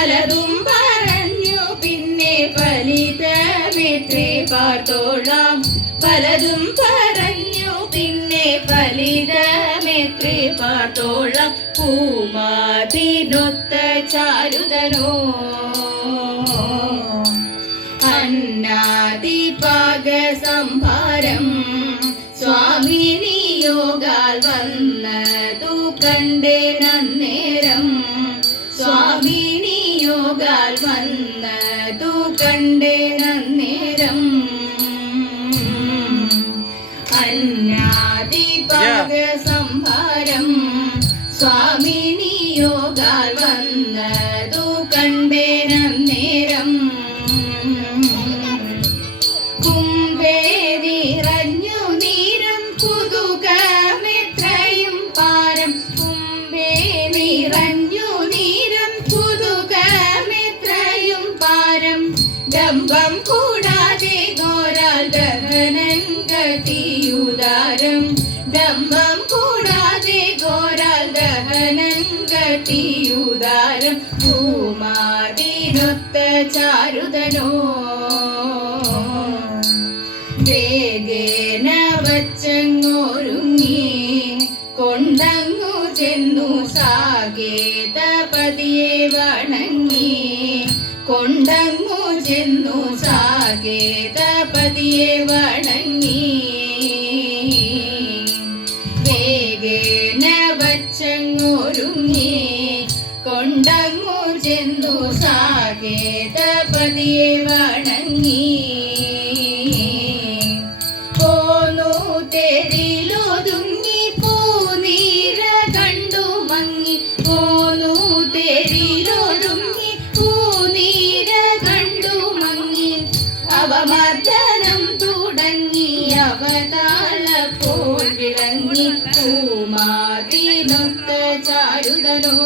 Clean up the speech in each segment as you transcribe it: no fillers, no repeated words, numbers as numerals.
പലതും പറഞ്ഞു പിന്നെ ഫലിതമെത്രേ പാർത്തോളാം. പലതും പറഞ്ഞു പിന്നെ ഫലിതമെത്രേ പാർത്തോളാം. പൂമാതിനൊത്ത ചാരുതനോ അന്നാദിപാക സംഭാരം സ്വാമിനി യോഗാൽ വന്നതു കണ്ടേനന്നേരം. സ്വാമിനി യോഗാൽ വന്നതു കണ്ടേനന്നേരം. അന്നാദിപാക സംഭാരം സ്വാമിനി യോഗാൽ വന്നതു കണ്ടേനന്നേരം. കുംഭേ നിറഞ്ഞു നീരും കുതുകമെത്രയും പാരം. കുംഭേ നിറഞ്ഞു നീരും കുതുകമെത്രയും പാരം. ഡംബം കൂടാതെ ഘോരാൽ ദഹനം ഗതിയുദാരം. ഡംബം കൂടാതെ ഘോരാൽ ദഹനം ഗതിയുദാരം. പൂമാതിനൊത്ത ചാരുതനോ വേഗേന വച്ചങ്ങൊരുങ്ങി കൊണ്ടങ്ങു ചെന്നു സാകേതപതിയെ വണങ്ങി. കൊണ്ടങ്ങു ചെന്നു സാകേതപതിയെ വണങ്ങി. വേഗേന വച്ചങ്ങൊരുങ്ങി കൊണ്ടങ്ങു ചെന്നു സാകേതപതിയെ വണങ്ങി. പോന്നു തെരിലൊതുങ്ങി പൂനീര കണ്ടു മങ്ങി. പോന്നു തെരിലൊതുങ്ങി പൂനീര കണ്ടു മങ്ങി. അവമർദ്ദനം തുടങ്ങി അവതാളപ്പോൾ വിളങ്ങി. പൂമാതിനൊത്ത ചാരുതനോ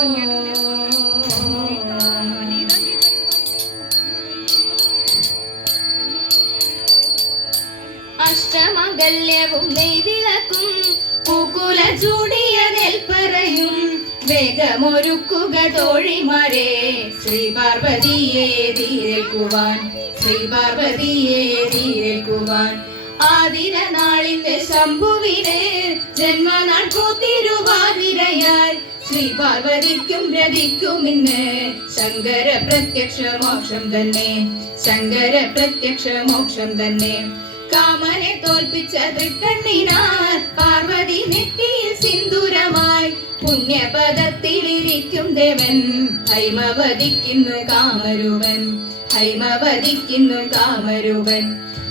അഷ്ടമംഗല്യവും നെയ്വിളക്കും പൂക്കുല ചൂടിയ നെൽപ്പറയും വേഗമൊരുക്കുക തോഴിമാരെ ശ്രീ പാർവതിയെ ധീരക്കുവാൻ. ശ്രീ പാർവതിയെ ധീരക്കുവാൻ. ആതിര നാളിന്റെ ശംഭുവിനെ ജന്മനാൾ കൂത്തിരുവാതിരയാൽ ശ്രീ പാർവതിക്കും രതിക്കും ഇന്ന് ശങ്കര പ്രത്യക്ഷ മോക്ഷം തന്നെ. ശങ്കര പ്രത്യക്ഷ മോക്ഷം തന്നെ. കാമനെ തോൽപ്പിച്ച തൃക്കണ്ണിനാൽ പാർവതി നെറ്റിയിൽ സിന്ദൂരമായി. പുണ്യപദത്തിലിരിക്കും ദേവൻ ഹൈമവതിക്കുന്നു കാമരൂപൻ. ഹൈമവതിക്കുന്നു കാമരൂപൻ.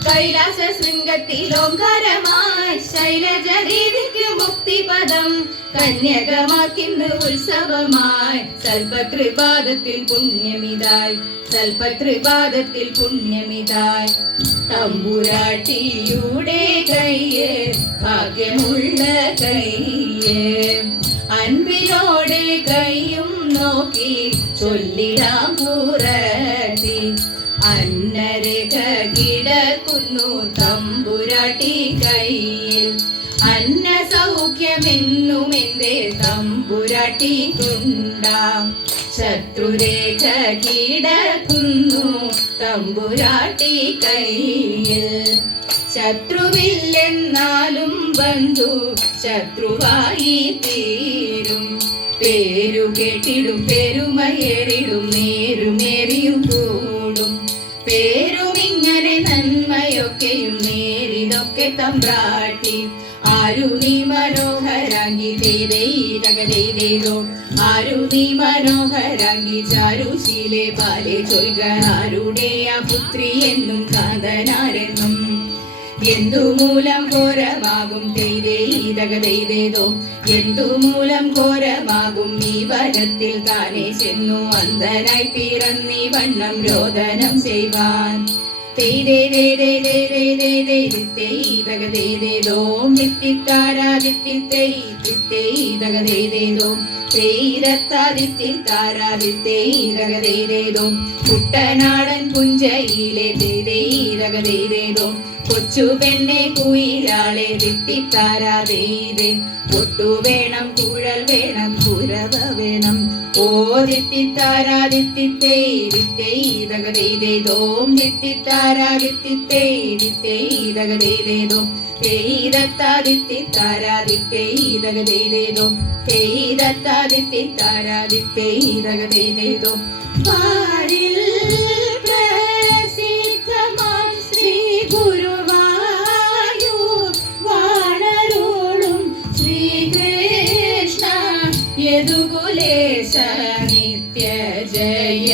കൈലാസ ശൃംഗത്തിൽ ഓംകാരമായി ശൈലജദേവിക്ക് മുക്തിപദം കന്യകമാക്കിന്ന് ഉത്സവമായി. സൽപത്രിപാദത്തിൽ പുണ്യമിതായി. സൽപത്രിപാദത്തിൽ പുണ്യമിതായി. തമ്പുരാട്ടിയുടെ കയ്യ് ഭാഗ്യമുള്ള കയ്യ്. അൻപിനോടെ കയ്യും നോക്കി ചൊല്ലിടാം പുറത്തി. അന്നരക കിടക്കുന്നു തമ്പുരാട്ടി കയ്യിൽ. അന്ന സൗഖ്യമെന്നും എന്റെ തമ്പുരാട്ടിക്കുണ്ടാം. ശത്രുരേഖ കിടക്കുന്നു തമ്പുരാട്ടി കയ്യിൽ. ശത്രുവില്ലെന്നാലും ബന്ധു ശത്രുവായി തീരും. പേരു കേട്ടിടും പെരുമയേറിടും നേരുമേറിയും കൂടും. പേരുമിങ്ങനെ നന്മയൊക്കെയും നേരിതൊക്കെ തമ്പ്രാട്ടി. ആരു നീ മനോഹരാങ്കി തേതോ. ആരു നീ മനോഹരാങ്കി ചാരുശീലെ പാലെ ചൊൽക. ആരുടെ ആ പുത്രി എന്നും കാന്തനാരെന്നും. എന്തുമൂലം ഘോരമാകും തേതോ. എന്തുമൂലം ഘോരമാകും ഈ വനത്തിൽ താനെ ചെന്നു അന്ധനായി പിറന്നീ വണ്ണം രോദനം ചെയ്വാൻ. കുട്ടനാടൻ പുഞ്ചയിലെ കൊച്ചു പെണ്ണെ കുയിലാളെ ദിത്തിത്താരാ. പൊട്ടു വേണം കുഴൽ വേണം കുര വരവ വേണം. ഓദിത്തിത്താരാദിത്തിത്തേരിത്തേതകതേതേതോം ദിത്തിത്താരാദിത്തിത്തേരിത്തേതകതേതേതോം തേയിദത്താദിത്തിത്താരാദിത്തേതകതേതേതോം തേയിദത്താദിത്തിത്താരാദിത്തേതകതേതേതോം. പാരിൽ പ്രസിദ്ധമാം ശ്രീ ഗുരുവായൂർ വാണരുളും ശ്രീകൃഷ്ണ യദുകുലേശ നിത്യ ജയ